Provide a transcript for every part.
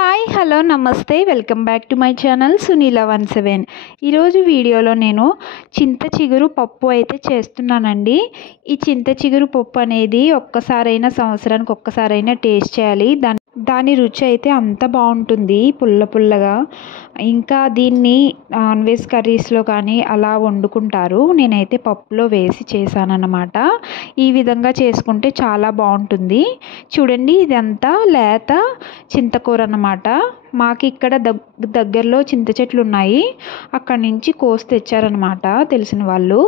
Hi hello నమస్తే welcome back to my channel సునీల17. ఈరోజు వీడియోలో నేను చింత చిగురు పప్పు అయితే చేస్తున్నానండి. ఈ చింత చిగురు పప్పు అనేది ఒక్కసారైనా సంవత్సరానికి ఒక్కసారైనా టేస్ట్ చేయాలి. దాని రుచి అయితే అంత బాగుంటుంది, పుల్ల పుల్లగా. ఇంకా దీన్ని నాన్ వెజ్ కర్రీస్లో కానీ అలా వండుకుంటారు. నేనైతే పప్పులో వేసి చేశానన్నమాట. ఈ విధంగా చేసుకుంటే చాలా బాగుంటుంది. చూడండి, ఇదంతా లేత చింతకూర అన్నమాట. మాకు ఇక్కడ దగ్గరలో చింత చెట్లు ఉన్నాయి, అక్కడి నుంచి కోసి తెచ్చారనమాట తెలిసిన వాళ్ళు.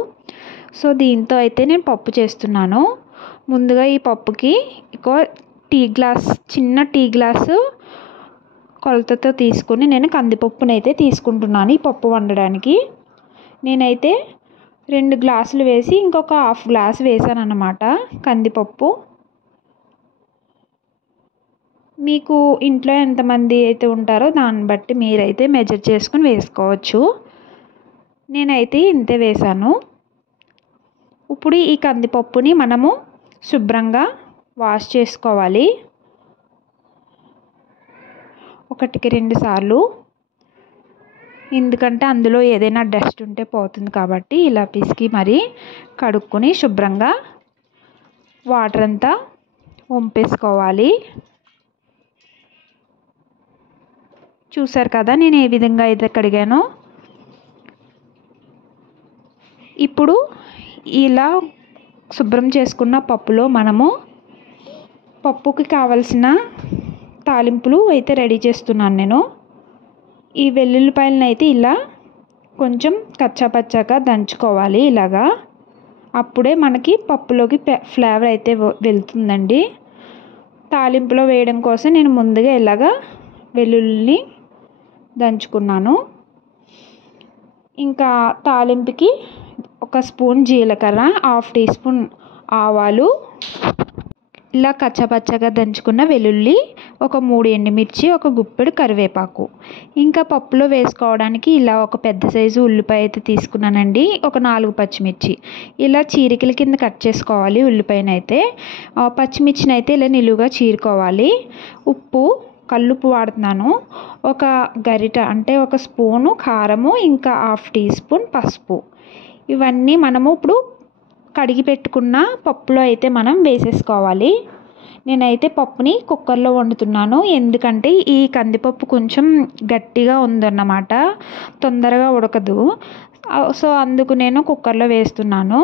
సో దీంతో అయితే నేను పప్పు చేస్తున్నాను. ముందుగా ఈ పప్పుకి చిన్న టీ గ్లాసు కొలతతో తీసుకుని నేను కందిపప్పునైతే తీసుకుంటున్నాను. ఈ పప్పు వండడానికి నేనైతే 2 గ్లాసులు వేసి ఇంకొక హాఫ్ గ్లాస్ వేసాను అన్నమాట కందిపప్పు. మీకు ఇంట్లో ఎంతమంది అయితే ఉంటారో దాన్ని బట్టి మీరైతే మెజర్ చేసుకుని వేసుకోవచ్చు. నేనైతే ఇంతే వేసాను. ఇప్పుడు ఈ కందిపప్పుని మనము శుభ్రంగా వాష్ చేసుకోవాలి, 1కి 2 సార్లు. ఎందుకంటే అందులో ఏదైనా డస్ట్ ఉంటే పోతుంది కాబట్టి ఇలా పిసికి మరీ కడుక్కొని శుభ్రంగా వాటర్ అంతా వంపేసుకోవాలి. చూసారు కదా నేను ఏ విధంగా అయితే కడిగానో. ఇప్పుడు ఇలా శుభ్రం చేసుకున్న పప్పులో మనము పప్పుకి కావలసిన తాలింపులు అయితే రెడీ చేస్తున్నాను నేను. ఈ వెల్లుల్లిపాయలను అయితే ఇలా కొంచెం కచ్చాపచ్చాగా దంచుకోవాలి ఇలాగా. అప్పుడే మనకి పప్పులోకి ఫ్లేవర్ అయితే వెళ్తుందండి. తాలింపులో వేయడం కోసం నేను ముందుగా ఇలాగా వెల్లుల్లిని దంచుకున్నాను. ఇంకా తాలింపుకి 1 స్పూన్ జీలకర్ర, 1/2 టీ స్పూన్ ఆవాలు, ఇలా కచ్చపచ్చగా దంచుకున్న వెల్లుల్లి, 3 ఎండుమిర్చి, 1 గుప్పెడు కరివేపాకు. ఇంకా పప్పులో వేసుకోవడానికి ఇలా ఒక పెద్ద సైజు ఉల్లిపాయ అయితే తీసుకున్నానండి, 4 పచ్చిమిర్చి. ఇలా చీరికల కింద కట్ చేసుకోవాలి ఉల్లిపాయనైతే. పచ్చిమిర్చిని అయితే ఇలా నిలువుగా చీరుకోవాలి. ఉప్పు, కల్లుప్పు వాడుతున్నాను. 1 గరిట అంటే 1 స్పూను కారము, ఇంకా 1/2 టీ స్పూన్ పసుపు. ఇవన్నీ మనము ఇప్పుడు కడిగి పెట్టుకున్న పప్పులో అయితే మనం వేసేసుకోవాలి. నేనైతే పప్పుని కుక్కర్లో వండుతున్నాను, ఎందుకంటే ఈ కందిపప్పు కొంచెం గట్టిగా ఉందన్నమాట, తొందరగా ఉడకదు. సో అందుకు నేను కుక్కర్లో వేస్తున్నాను.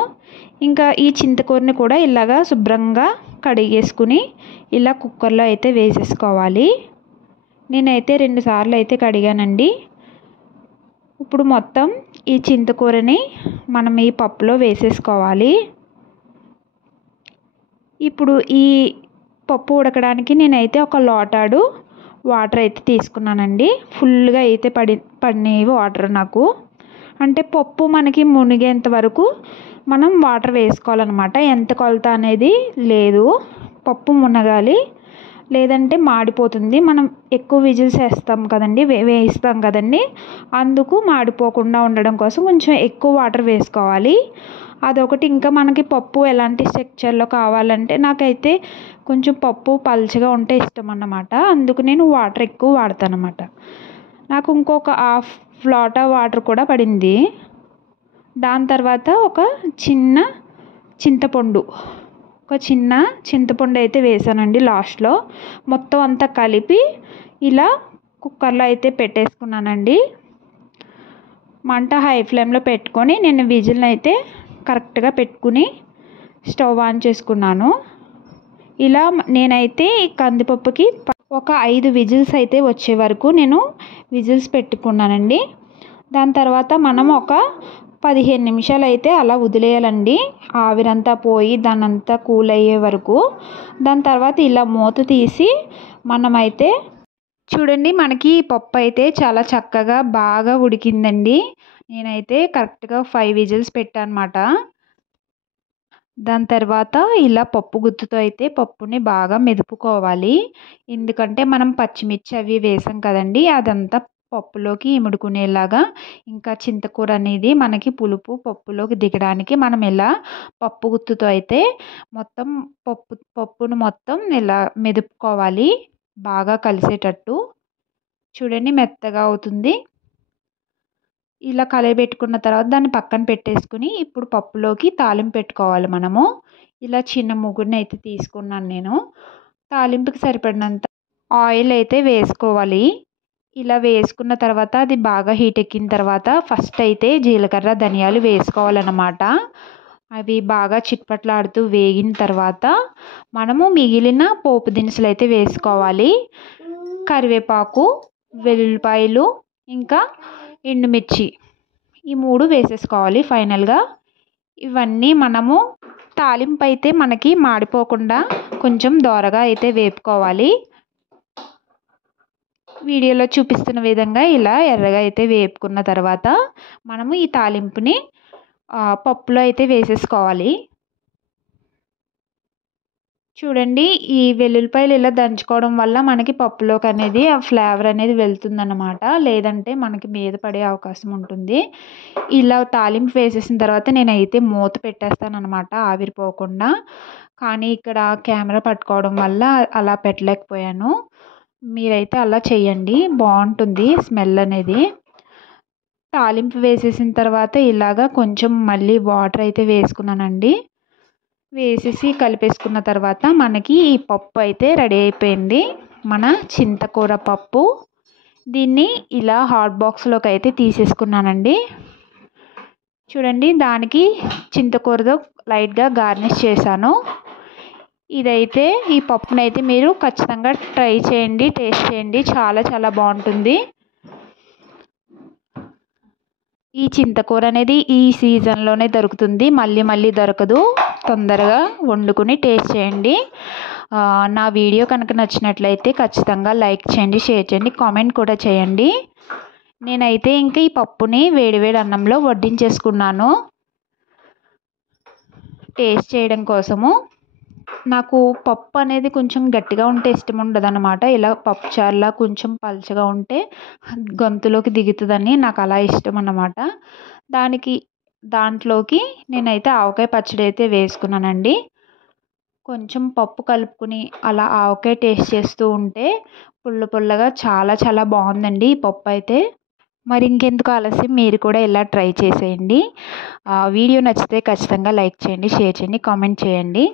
ఇంకా ఈ చింతకూరని కూడా ఇలాగా శుభ్రంగా కడిగేసుకుని ఇలా కుక్కర్లో అయితే వేసేసుకోవాలి. నేనైతే 2 సార్లు అయితే కడిగానండి. ఇప్పుడు మొత్తం ఈ చింతకూరని మనం ఈ పప్పులో వేసేసుకోవాలి. ఇప్పుడు ఈ పప్పు ఉడకడానికి నేనైతే 1 లోటాడు వాటర్ అయితే తీసుకున్నానండి. ఫుల్గా అయితే పడినాయి వాటర్ నాకు. అంటే పప్పు మనకి మునిగేంత వరకు మనం వాటర్ వేసుకోవాలన్నమాట. ఎంత కొలత అనేది లేదు, పప్పు మునగాలి, లేదంటే మాడిపోతుంది. మనం ఎక్కువ విజిల్స్ వేయిస్తాం కదండి, అందుకు మాడిపోకుండా ఉండడం కోసం కొంచెం ఎక్కువ వాటర్ వేసుకోవాలి. అదొకటి. ఇంకా మనకి పప్పు ఎలాంటి స్ట్రక్చర్లో కావాలంటే, నాకైతే కొంచెం పప్పు పల్చగా ఉంటే ఇష్టం అన్నమాట, అందుకు నేను వాటర్ ఎక్కువ వాడతాను అన్నమాట. నాకు ఇంకొక హాఫ్ లోటా వాటర్ కూడా పడింది. దాని తర్వాత ఒక చిన్న చింతపండు అయితే వేసానండి లాస్ట్లో. మొత్తం అంతా కలిపి ఇలా కుక్కర్లో అయితే పెట్టేసుకున్నానండి. మంట హై ఫ్లేమ్లో పెట్టుకొని నేను విజిల్ని అయితే కరెక్ట్గా పెట్టుకుని స్టవ్ ఆన్ చేసుకున్నాను. ఇలా నేనైతే ఈ కందిపప్పుకి ఒక 5 విజిల్స్ అయితే వచ్చే వరకు నేను విజిల్స్ పెట్టుకున్నానండి. దాని తర్వాత మనం ఒక 15 నిమిషాలు అయితే అలా వదిలేయాలండి, ఆవిరంతా పోయి దానంతా కూల్ అయ్యే వరకు. దాని తర్వాత ఇలా మూత తీసి మనమైతే చూడండి, మనకి పప్పు అయితే చాలా చక్కగా బాగా ఉడికిందండి. నేనైతే కరెక్ట్గా 5 విజిల్స్ పెట్టాను అన్నమాట. దాని తర్వాత ఇలా పప్పు గుత్తుతో అయితే పప్పుని బాగా మెదుపుకోవాలి. ఎందుకంటే మనం పచ్చిమిర్చి అవి వేసాం కదండి, అదంతా పప్పులోకి ఇముడుకునేలాగా. ఇంకా చింతకూర అనేది మనకి పులుపు పప్పులోకి దిగడానికి మనం ఇలా పప్పు గుత్తుతో అయితే మొత్తం పప్పును మొత్తం ఇలా మెదుపుకోవాలి బాగా కలిసేటట్టు. చూడండి మెత్తగా అవుతుంది. ఇలా కలయబెట్టుకున్న తర్వాత దాన్ని పక్కన పెట్టేసుకుని ఇప్పుడు పప్పులోకి తాలింపు పెట్టుకోవాలి మనము. ఇలా చిన్న ముగ్గురిని అయితే తీసుకున్నాను నేను. తాలింపుకి సరిపడినంత ఆయిల్ అయితే వేసుకోవాలి. ఇలా వేసుకున్న తర్వాత అది బాగా హీట్ ఎక్కిన తర్వాత ఫస్ట్ అయితే జీలకర్ర ధనియాలు వేసుకోవాలన్నమాట. అవి బాగా చిట్పట్లాడుతూ వేగిన తర్వాత మనము మిగిలిన పోపు దినుసులు అయితే వేసుకోవాలి. కరివేపాకు, వెల్లుల్లిపాయలు, ఇంకా ఎండుమిర్చి ఈ 3 వేసేసుకోవాలి ఫైనల్గా. ఇవన్నీ మనము తాలింపు అయితే మనకి మాడిపోకుండా కొంచెం దోరగా అయితే వేపుకోవాలి. వీడియోలో చూపిస్తున్న విధంగా ఇలా ఎర్రగా అయితే వేపుకున్న తర్వాత మనము ఈ తాలింపుని పప్పులో అయితే వేసేసుకోవాలి. చూడండి ఈ వెల్లుల్లిపాయలు ఇలా దంచుకోవడం వల్ల మనకి పప్పులోకి అనేది ఆ ఫ్లేవర్ అనేది వెళ్తుందన్నమాట. లేదంటే మనకి మీద పడే అవకాశం ఉంటుంది. ఇలా తాలింపు వేసేసిన తర్వాత నేనైతే మూత పెట్టేస్తానన్నమాట ఆవిరిపోకుండా. కానీ ఇక్కడ కెమెరా పట్టుకోవడం వల్ల అలా పెట్టలేకపోయాను. మీరైతే అలా చేయండి, బాగుంటుంది స్మెల్ అనేది. తాలింపు వేసేసిన తర్వాత ఇలాగా కొంచెం మళ్ళీ వాటర్ అయితే వేసుకున్నానండి. వేసేసి కలిపేసుకున్న తర్వాత మనకి ఈ పప్పు అయితే రెడీ అయిపోయింది. మన చింతకూర పప్పు. దీన్ని ఇలా హాట్ బాక్స్లోకి అయితే తీసేసుకున్నానండి. చూడండి దానికి చింతకూరతో లైట్గా గార్నిష్ చేశాను. ఇదైతే ఈ పప్పునైతే మీరు ఖచ్చితంగా ట్రై చేయండి, టేస్ట్ చేయండి, చాలా చాలా బాగుంటుంది. ఈ చింతకూర అనేది ఈ సీజన్లోనే దొరుకుతుంది, మళ్ళీ మళ్ళీ దొరకదు. తొందరగా వండుకుని టేస్ట్ చేయండి. నా వీడియో కనుక నచ్చినట్లయితే ఖచ్చితంగా లైక్ చేయండి, షేర్ చేయండి, కామెంట్ కూడా చేయండి. నేనైతే ఇంకా ఈ పప్పుని వేడివేడి అన్నంలో వడ్డించేసుకున్నాను టేస్ట్ చేయడం కోసము. నాకు పప్పు అనేది కొంచెం గట్టిగా ఉంటే ఇష్టం ఉండదన్నమాట. ఇలా పప్పుచారులా కొంచెం పలుచగా ఉంటే గొంతులోకి దిగుతుందని నాకు అలా ఇష్టం అన్నమాట. దాంట్లోకి నేనైతే ఆవకాయ పచ్చడి అయితే వేసుకున్నానండి. కొంచెం పప్పు కలుపుకుని అలా ఆవకాయ టేస్ట్ చేస్తూ ఉంటే పుల్ల పుల్లగా చాలా చాలా బాగుందండి ఈ పప్పు అయితే. మరి ఇంకెందుకు ఆలస్యం, మీరు కూడా ఇలా ట్రై చేసేయండి. వీడియో నచ్చితే ఖచ్చితంగా లైక్ చేయండి, షేర్ చేయండి, కామెంట్ చేయండి.